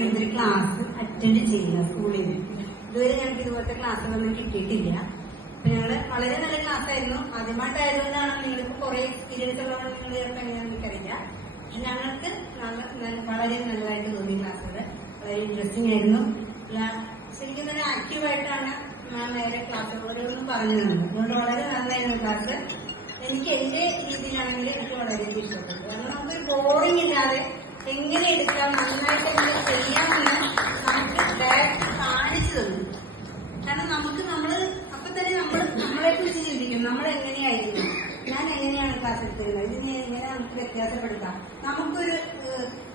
ഒരു class attend ചെയ്യുക സ്കൂളിൽ. ഇതുവരെ ഞങ്ങൾക്ക് ഇതുപോലത്തെ ക്ലാസ്സുകളൊന്നും കിട്ടിയിട്ടില്ല. അപ്പൊ ഞങ്ങള് വളരെ നല്ല ക്ലാസ് ആയിരുന്നു. ആദ്യമായിട്ടായതുകൊണ്ടാണ് നിങ്ങൾക്ക് കുറെ എക്സ്പീരിയൻസ് ഉള്ളവർ നിങ്ങൾ എങ്ങനെയാണെന്ന് എനിക്കറിയില്ല. പക്ഷെ ഞങ്ങൾക്ക് വളരെ നല്ലതായിട്ട് തോന്നി. ക്ലാസ്സുകൾ വളരെ ഇൻട്രസ്റ്റിംഗ് ആയിരുന്നു. ശരിക്കും തന്നെ ആക്റ്റീവായിട്ടാണ് മാം നേരെ ക്ലാസ്സുകളൊന്നും പറഞ്ഞു തന്നത്. അതുകൊണ്ട് വളരെ നന്നായിരുന്നു ക്ലാസ്. എനിക്ക് എന്റെ രീതിയിലാണെങ്കിൽ എനിക്ക് വളരെ ഇഷ്ടപ്പെട്ടു. കാരണം നമുക്കൊരു ബോറിംഗ് ഇല്ലാതെ എങ്ങനെ എടുക്കാം, നന്നായിട്ട് എങ്ങനെ ചെയ്യാമെന്ന് നമുക്ക് ഡയറക്റ്റ് കാണിച്ചു തന്നു. കാരണം നമുക്ക് അപ്പൊ തന്നെ നമ്മളെ കുറിച്ച് ചിന്തിക്കും. നമ്മൾ എങ്ങനെയായിരിക്കും, ഞാൻ എങ്ങനെയാണ് ക്ലാസ് എടുത്തിരുന്നത്, ഇതിനെ എങ്ങനെ നമുക്ക് വ്യത്യാസപ്പെടുത്താം,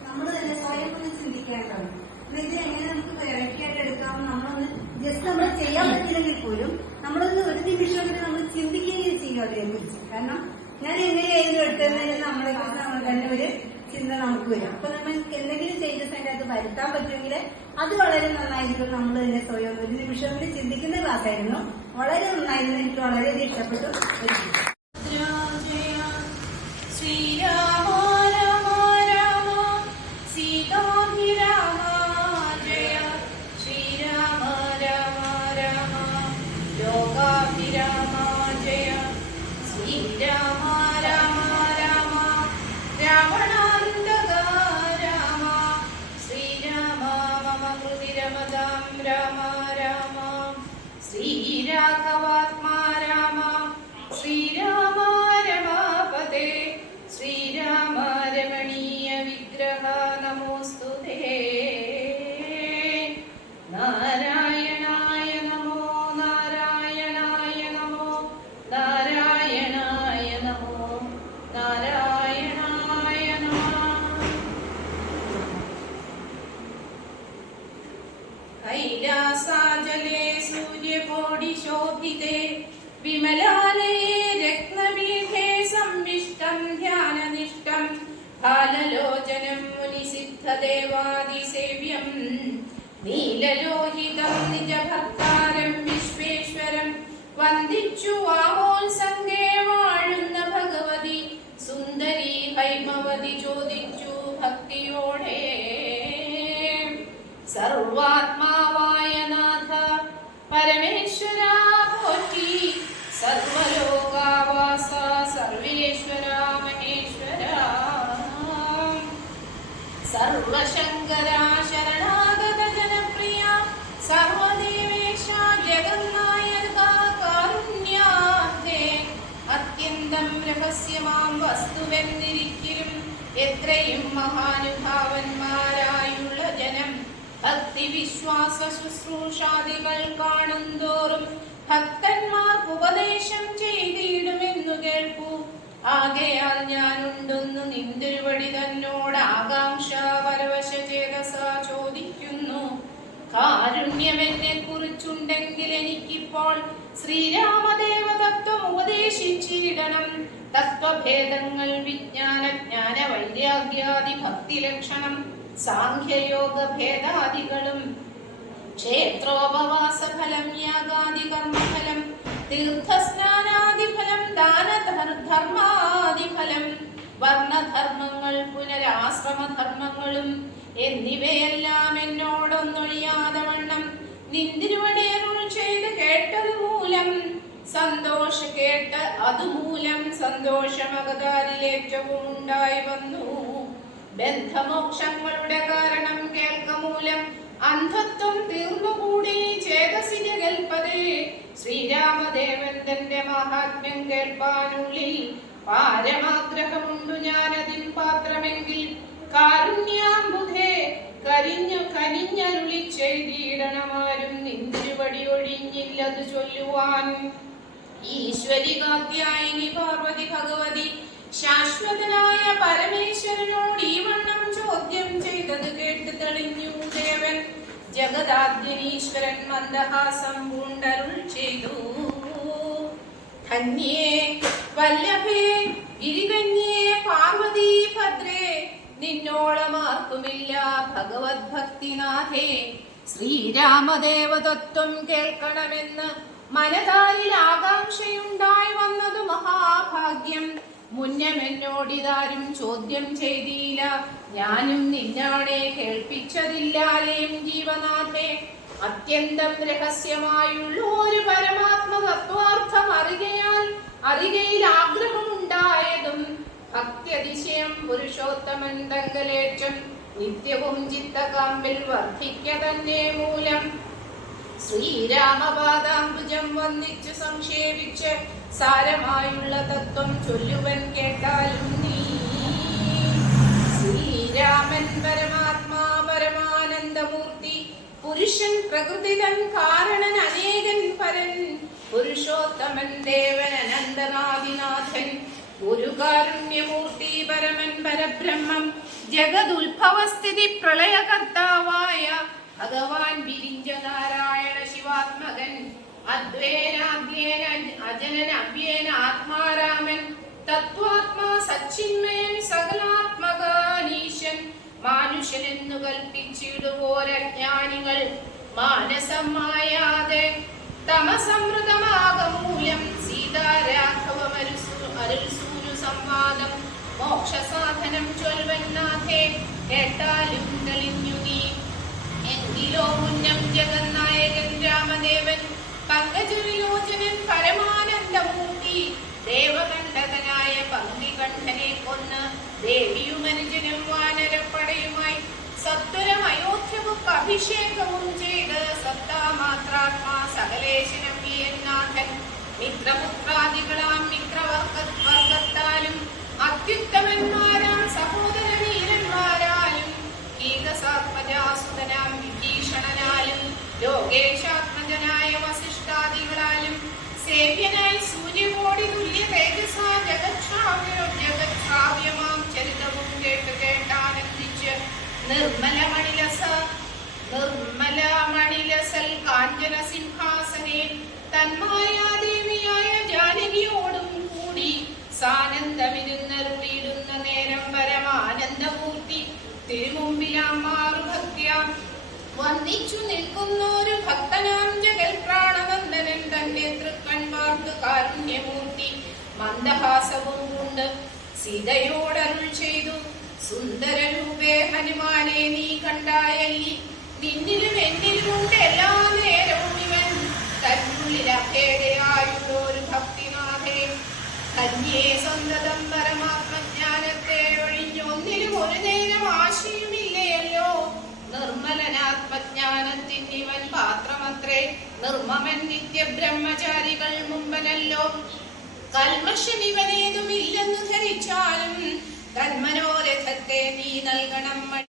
നമ്മൾ തന്നെ സ്വയം ഒന്ന് ചിന്തിക്കേണ്ടതാണ്. ഇത് എങ്ങനെ നമുക്ക് വെറൈറ്റി ആയിട്ട് എടുക്കാം, നമ്മളൊന്ന് ജസ്റ്റ് നമ്മൾ ചെയ്യാൻ പറ്റില്ലെങ്കിൽ പോലും നമ്മളൊന്ന് ഒരു നിമിഷമെങ്കിലും നമ്മൾ ചിന്തിക്കുകയും ചെയ്യും അതിനെക്കുറിച്ച്. കാരണം ഞാൻ എങ്ങനെയായിരുന്നു എടുത്തതെന്ന് നമ്മളെ കുറിച്ച് നമ്മൾ തന്നെ ഒരു ചിന്ത നമുക്ക് വരും. അപ്പൊ നമുക്ക് എന്തെങ്കിലും ചേഞ്ചസ് അതിന്റെ അത് വരുത്താൻ പറ്റുമെങ്കിൽ അത് വളരെ നന്നായിരിക്കും. നമ്മൾ തന്നെ സ്വയം ഒരു നിമിഷമെങ്കിലും ചിന്തിക്കുന്ന ക്ലാസ് ആയിരുന്നു. വളരെ നന്നായിരുന്നു. എനിക്ക് വളരെയധികം ഇഷ്ടപ്പെട്ടു. രാമ രാമ ശ്രീരാഘവാത്മാ രാമ ശ്രീരാമ രമാപതേ ശ്രീരാമ രമണീയ വിഗ്രഹ നമോസ്തുതേ. നാരായണായ നമോ നാരായണായ നമോ നാരായണായ നമോ നാരായണായ നമഃ. കൈലാസാചലേ സൂര്യകോടിശോഭിതേ വിമലാലയേ രത്നപീഠേ സംവിഷ്ടം ധ്യാനനിഷ്ടം കാലലോചനം മുനിസിദ്ധദേവാദിസേവ്യം നീലലോഹിതം നിജഭക്താരം വിശ്വേശ്വരം വന്ദിച്ചു വാമോത്സംഗേ വാഴുന്ന ഭഗവതി സുന്ദരി ഹൈമവതി ചോദിച്ചു ഭക്തിയോടെ. സർവാത്മാവായ നാഥ പരമേശ്വര പോറ്റി സർവലോകാവാസ സർവേശ്വര മഹേശ്വര സർവശങ്കര ശരണാഗത ജനപ്രിയ സർവദേവേശ ജഗന്നായക കാരുണ്യാബ്ദേ. അത്യന്തം രഹസ്യമാം വസ്തുവെന്നിരിക്കലും എത്രയും മഹാനുഭാവന്മാരായുള്ള ജനം ഭക്തിവിശ്വാസ ശുശ്രൂഷാദികൾ കാണുന്തോറും ഭക്തന്മാർക്ക് ഉപദേശം ചെയ്തിടുമെന്നു കേൾക്കൂ. ആകയാൽ ഞാനുണ്ടെന്നു നിന്തിരുവടി തന്നോട് ആകാംക്ഷ പരവശ ചേതസ ചോദിക്കുന്നു. കാരുണ്യമെന്നെ കുറിച്ചുണ്ടെങ്കിൽ എനിക്കിപ്പോൾ ശ്രീരാമദേവതത്വം ഉപദേശിച്ചിടണം. തത്വഭേദങ്ങൾ വിജ്ഞാന ജ്ഞാന വൈരാഗ്യാദി ഭക്തിലക്ഷണം സാഖ്യയോഗ ഭേദാദികളും ക്ഷേത്രോപവാസഫലം യാഗാദി കർമ്മഫലം തീർത്ഥസ്നാനാദിഫലം ദാനധർമാദിഫലം വർണ്ണധർമ്മങ്ങൾ പുനരാശ്രമധർമ്മങ്ങളും എന്നിവയെല്ലാം എന്നോടൊന്നൊഴിയാതെ വണ്ണം നിന്തിരുവടിയരുൾ ചെയ്ത് കേട്ടത് മൂലം അതുമൂലം സന്തോഷമകതാരിലേറ്റവും ഉണ്ടായി വന്നു. ബന്ധമോക്ഷങ്ങളുടെ കാരണം കേൾക്കമൂലം അന്ധത്വം തീർന്നുകൂടി ചേതസിന് കൽപ്പതേ. ശ്രീരാമദേവൻ തന്റെ മഹാത്മ്യം കേൾപ്പാനുള്ളിൽ പാരമാഗ്രഹമുണ്ടു ഞാനതിൻ പാത്രമെങ്കിൽ കാരുണ്യാംബുധേ കനിഞ്ഞരുളി ചെയ്തിടണമാരും നിന്തിരുവടി ഒഴിഞ്ഞില്ലത് ചൊല്ലുവാൻ. ഈശ്വരി കാത്യായനി പാർവതി ഭഗവതി ശാശ്വതനായ പരമേശ്വരനോട് ഈ വണ്ണം ചോദ്യം ചെയ്തത് കേട്ട് തെളിഞ്ഞു ദേവൻ. ജഗദാദ്യനീശ്വരൻ മന്ദഹാസം പൂണ്ടരുൾ ചെയ്തു. ധന്യേ വല്ലഭേ ഗിരികന്യേ പാർവതീ ഭദ്രേ നിന്നോളമാർക്കുമില്ല ഭഗവത് ഭക്തിനാഥേ. ശ്രീരാമദേവതത്വം കേൾക്കണമെന്ന് മനതാരിൽ ആകാംക്ഷയുണ്ടായി വന്നതു മഹാഭാഗ്യം. മുന്നമെന്നോടിതാരും ചോദ്യം ചെയ്തില്ല, ഞാനും നിന്നാണെ കേൾപ്പിച്ചതില്ലാലേം ജീവനാഥേ. അത്യന്തം രഹസ്യമായുള്ള ഒരു പരമാത്മ തത്വാർത്ഥം അറികയിൽ ആഗ്രഹമുണ്ടായതും ഭക്തിയതിശയം പുരുഷോത്തമൻ തങ്കലേറ്റം നിത്യവും ചിത്തകാമ്പിൽ വർദ്ധിക്ക തന്നെ മൂലം. ശ്രീരാമപാദാംബുജം വന്ദിച്ചു സംക്ഷേപിച്ച് സാരമായുള്ള തത്വം ചൊല്ലുവൻ കേട്ടാലും നീ. ശ്രീരാമൻ പരമാത്മാ പരമാനന്ദമൂർത്തി, പുരുഷൻ പ്രകൃതിതൻ കാരണൻ അനേകൻ പരൻ, പുരുഷോത്തമൻ ദേവൻ അനന്തനാദിനാഥൻ, ഗുരുകാരുണ്യമൂർത്തി പരമൻ പരബ്രഹ്മം, ജഗതുത്ഭവസ്ഥിതി പ്രളയകർത്താവായ ഭഗവാൻ വിരിഞ്ച നാരായണ ശിവാത്മകൻ, അദ്വേനാദ്യേന അജനൻ അഭ്യേന ആത്മാരാമൻ, തത്വാത്മാ സച്ചിന്മയൻ സകലാത്മകാനീശൻ, മാനുഷനെന്നു കൽപ്പിച്ചിടുവോരജ്ഞാനികൾ മാനസം മായാതെ തമസമൃതമാകമൂലം. സീതാരാഘവമരുസൂരു സംവാദം മോക്ഷസാധനം ചൊൽവന്നാഥേ, കേട്ടാലും തെളിഞ്ഞു നീ. എങ്കിലോ മുന്നം ജഗന്നായകൻ രാമദേവൻ, പങ്കജവിലോചനൻ പരമാനന്ദമൂർത്തി, ദേവകണ്ഠകനായ പങ്കികണ്ഠനെ കൊന്ന് ദേവിയുമനുജനും വാനരപ്പടയുമായി സത്വരം അയോധ്യക്ക് അഭിഷേകവും ചെയ്ത് സത്താമാത്രാത്മാ സകലേശനം നാഥൻ, മിത്രപുത്രാദികളാം മിത്രവർഗത്താലും അത്യുത്തമന്മാരാം സഹോദര വീരന്മാരാലും കീകസാത്മജാസുതനാം വിഭീഷണനാലും ലോകേശാത്മജനായ വസിഷ്ഠാദികളാലും സേവ്യനായി സൂര്യകോടി തുല്യ തേജസാ ജഗത്ശ്രാവ്യമാം ചരിതവും കേട്ടാനന്ദിച്ച് നിർമ്മലമണിലസൽ കാഞ്ചന സിംഹാസനെ തന്മായാദേവിയായ ജാനകിയോടും കൂടി സാനന്ദമിരുന്നരുളിയിടുന്ന നേരം പരമാനന്ദമൂർത്തി തിരുമുമ്പിലാം മാറുഭക്ത്യാം വന്ദിച്ചു നിൽക്കുന്നൊരു ഭക്തനാം ജഗൽ പ്രാണനന്ദനൻ തന്നെ തൃക്കൺ പാർത്തു കാരുണ്യമൂർത്തി മന്ദഹാസവും കൊണ്ട് സീതയോടരുൾ ചെയ്തു, സുന്ദരരൂപേ ഹനുമാനെ നീ കണ്ടായല്ലി, നിന്നിലും എന്നിലുമുണ്ട് എല്ലാ നേരവും ഇവൻ, തന്നുള്ളിൽ അഭേദയായുള്ളൊരു ഭക്തിനാഥേ. കന്യേ സന്തതം പരമാത്മജ്ഞാനത്തെ ഒഴിഞ്ഞൊന്നിലും ഒരു നേരം ആശയുമില്ലയല്ലോ, നിർമ്മലനാത്മജ്ഞാനത്തിന് ഇവൻ പാത്രമത്രേ, നിർമ്മമൻ നിത്യബ്രഹ്മചാരികൾ മുമ്പനല്ലോ. കൽമഷം ഇവനേതുമില്ലെന്നു ധരിച്ചാലും